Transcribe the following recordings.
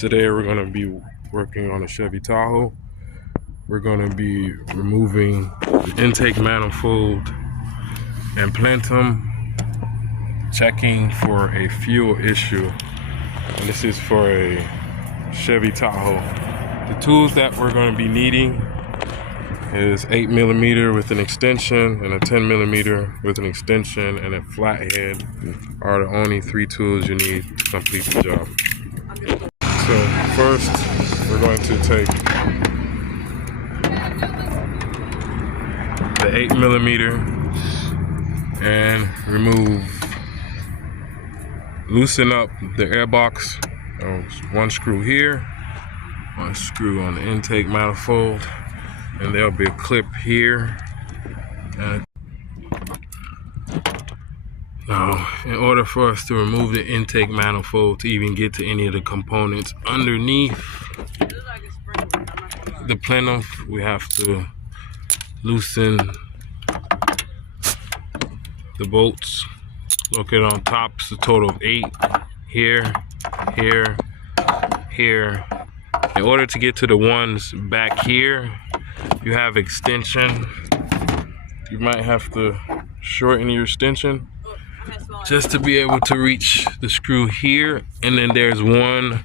Today we're going to be working on a Chevy Tahoe. We're going to be removing the intake manifold and plenum, checking for a fuel issue. And this is for a Chevy Tahoe. The tools that we're going to be needing is 8mm with an extension and a 10mm with an extension and a flathead are the only 3 tools you need to complete the job. So first, we're going to take the 8mm and loosen up the airbox. One screw here, one screw on the intake manifold, and there'll be a clip here. Now, in order for us to remove the intake manifold to even get to any of the components underneath the plenum, we have to loosen the bolts located on top. It's a total of 8 here, here, here. In order to get to the ones back here, you have extension. You might have to shorten your extension just to be able to reach the screw here, and then there's one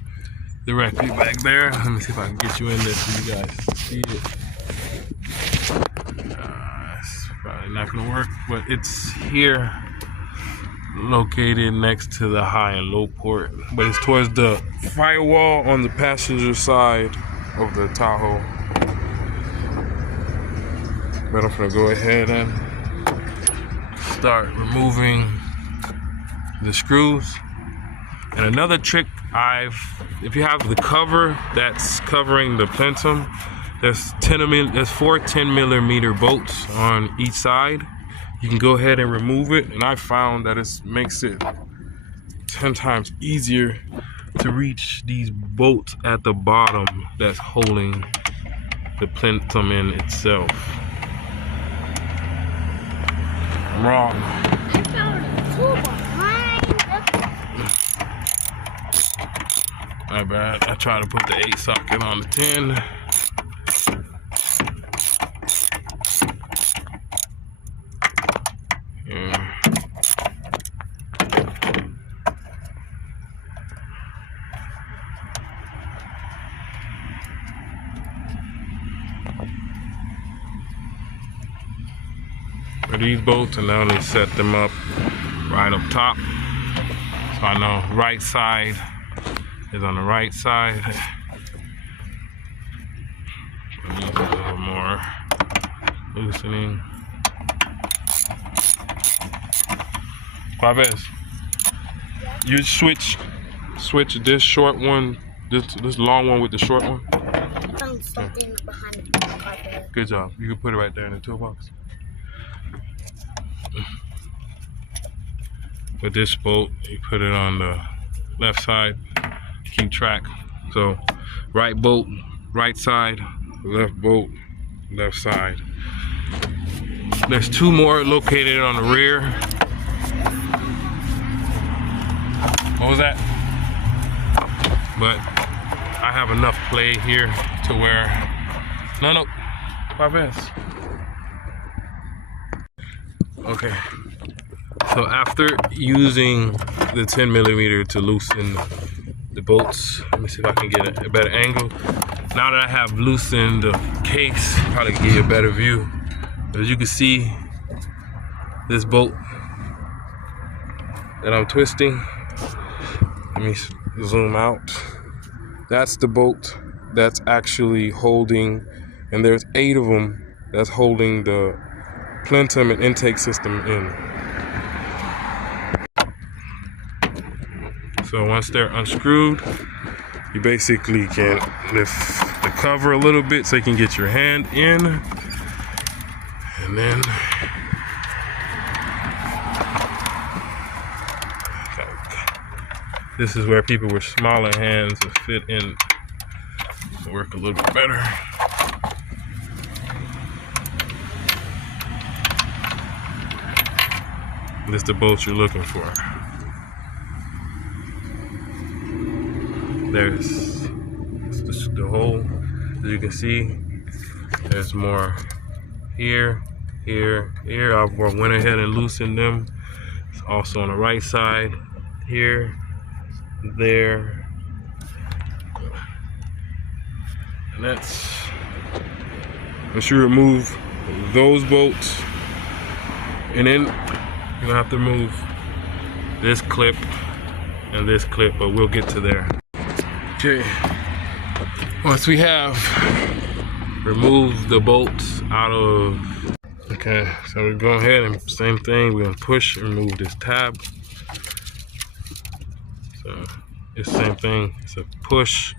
directly back there. Let me see if I can get you in there so you guys see it. It's probably not gonna work, but it's here, located next to the high and low port, but it's towards the firewall on the passenger side of the Tahoe. But I'm gonna go ahead and start removing the screws. And another trick, if you have the cover that's covering the plenum, there's 4 10mm bolts on each side. You can go ahead and remove it, and I found that it makes it 10 times easier to reach these bolts at the bottom that's holding the plenum in itself. I'm wrong. My bad. I tried to put the 8 socket on the 10. Yeah. For these bolts, and now they set them up right up top. So I know right side is on the right side. I need a little more loosening. Chavez, you switch this short one, this long one with the short one. Found something behind the carpet. Good job. You can put it right there in the toolbox. With this bolt, you put it on the left side. Keep track. So right bolt, right side, left bolt, left side. There's 2 more located on the rear. What was that? But I have enough play here to where no, 5S. Okay. So after using the 10mm to loosen the bolts, let me see if I can get a better angle. Now that I have loosened the case, probably give you a better view. As you can see, this bolt that I'm twisting, let me zoom out. That's the bolt that's actually holding, and there's 8 of them that's holding the plenum and intake system in. So once they're unscrewed, you basically can lift the cover a little bit so you can get your hand in, and then this is where people with smaller hands will fit in, work a little bit better. This is the bolt you're looking for. There's the hole. As you can see, there's more here, here, here. I went ahead and loosened them. It's also on the right side, here, there. And that's, once you remove those bolts, and then you're gonna have to remove this clip and this clip, but we'll get to there. Okay, once we have removed the bolts out of, okay, so we go ahead and same thing, we're gonna push and remove this tab. So it's the same thing, it's a push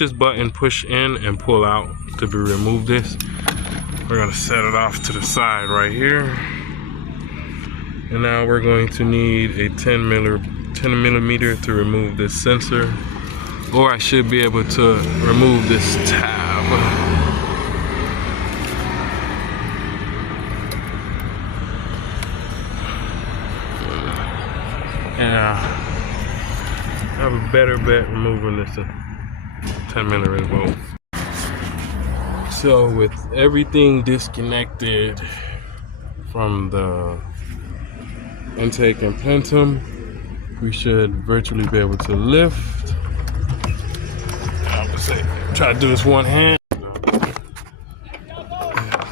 this button, push in and pull out to be remove this. We're gonna set it off to the side right here. And now we're going to need a 10 millimeter to remove this sensor, or I should be able to remove this tab. Yeah, I have a better bet removing this 10 millimeter bolt. So with everything disconnected from the intake and plenum, we should virtually be able to lift. I would say try to do this one hand.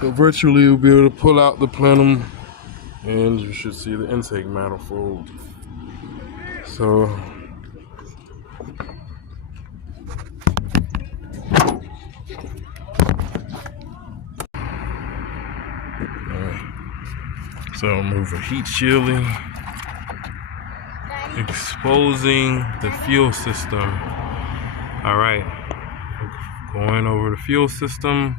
So virtually we'll be able to pull out the plenum, and you should see the intake manifold. So move a heat shielding, exposing the fuel system. All right, going over the fuel system.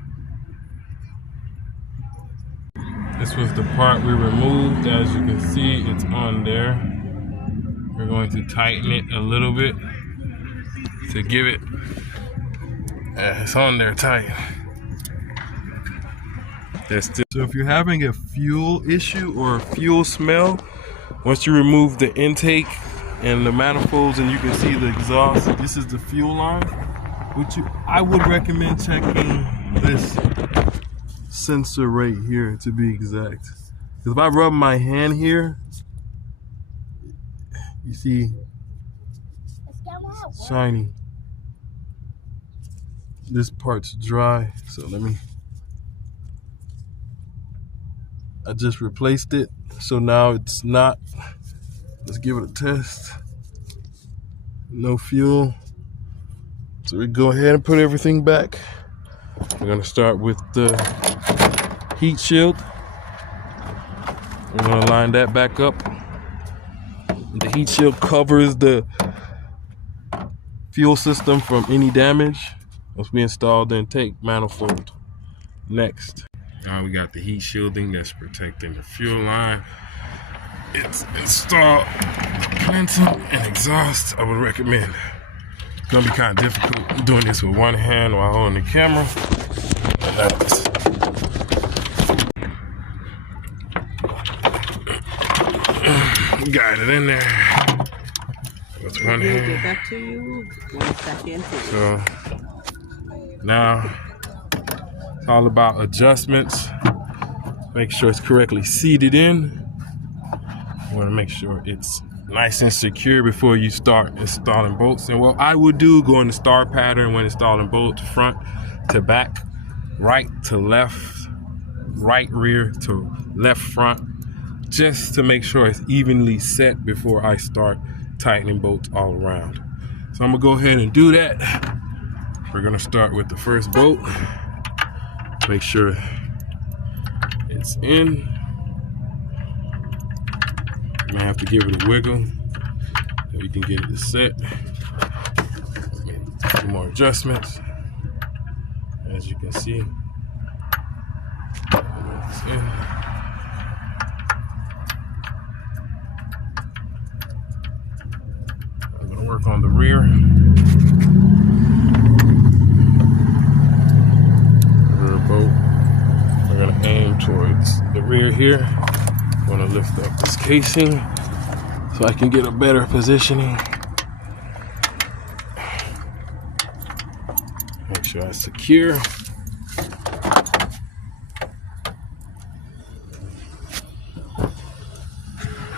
This was the part we removed. As you can see, it's on there. We're going to tighten it a little bit to give it, it's on there tight. So if you're having a fuel issue or a fuel smell, once you remove the intake and the manifolds and you can see the exhaust, this is the fuel line, which I would recommend checking this sensor right here to be exact. Because if I rub my hand here, you see it's shiny. This part's dry, so I just replaced it, so now it's not. Let's give it a test. No fuel. So we go ahead and put everything back. We're gonna start with the heat shield. We're gonna line that back up. The heat shield covers the fuel system from any damage once we install the intake manifold. Next. Now we got the heat shielding that's protecting the fuel line. It's installed the plenum and exhaust. I would recommend. It's gonna be kind of difficult. I'm doing this with one hand while holding the camera. Got it in there. With one hand. Get back to you 1 second. So now it's all about adjustments. Make sure it's correctly seated in. You want to make sure it's nice and secure before you start installing bolts. And what I would do, go in the star pattern when installing bolts, front to back, right to left, right rear to left front, just to make sure it's evenly set before I start tightening bolts all around. So I'm gonna go ahead and do that. We're gonna start with the first bolt. Make sure it's in. You might have to give it a wiggle so you can get it set. A few more adjustments. As you can see, it's in. I'm gonna work on the rear. Rear bolt. We're gonna aim towards the rear here. I'm gonna lift up this casing so I can get a better positioning. Make sure that's secure.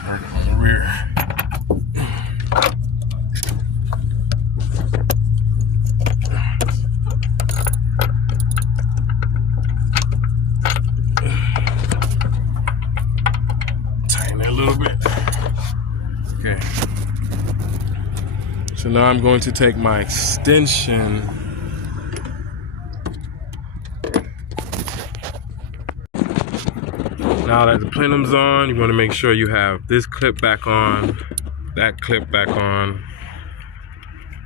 Work on the rear. Tighten it a little bit. Okay. So now I'm going to take my extension. Now that the plenum's on, you want to make sure you have this clip back on, that clip back on.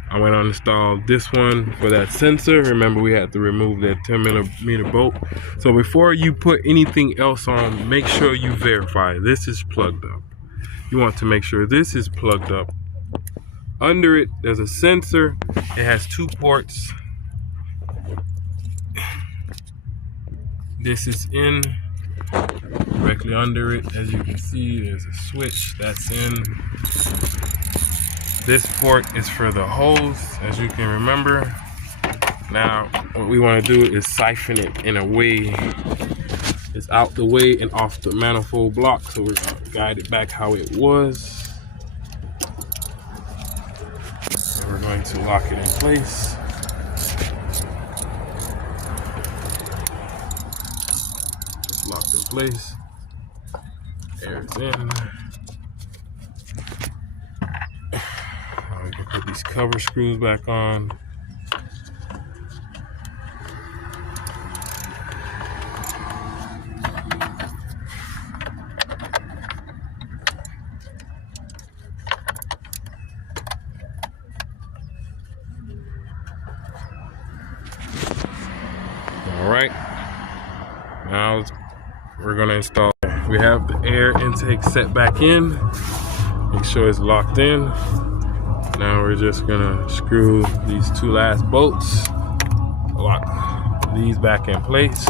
I went on and installed this one for that sensor. Remember, we had to remove that 10mm bolt. So before you put anything else on, make sure you verify this is plugged up. You want to make sure this is plugged up. Under it, there's a sensor. It has 2 ports. This is in. Directly under it, as you can see, there's a switch that's in. This port is for the hose, as you can remember. Now, what we want to do is siphon it in a way it's out the way and off the manifold block, so we're going to guide it back how it was. So we're going to lock it in place. It's locked in place. Air is in. Now we can put these cover screws back on. All right. Now we're gonna install. We have the air intake set back in. Make sure it's locked in. Now we're just gonna screw these 2 last bolts, lock these back in place.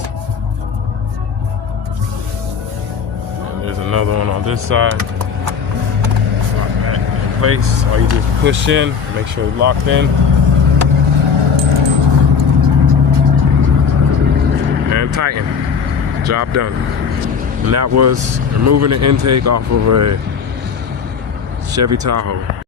And there's another one on this side. Lock that in place. Or you just push in, make sure it's locked in. And tighten. Job done. And that was removing the intake off of a Chevy Tahoe.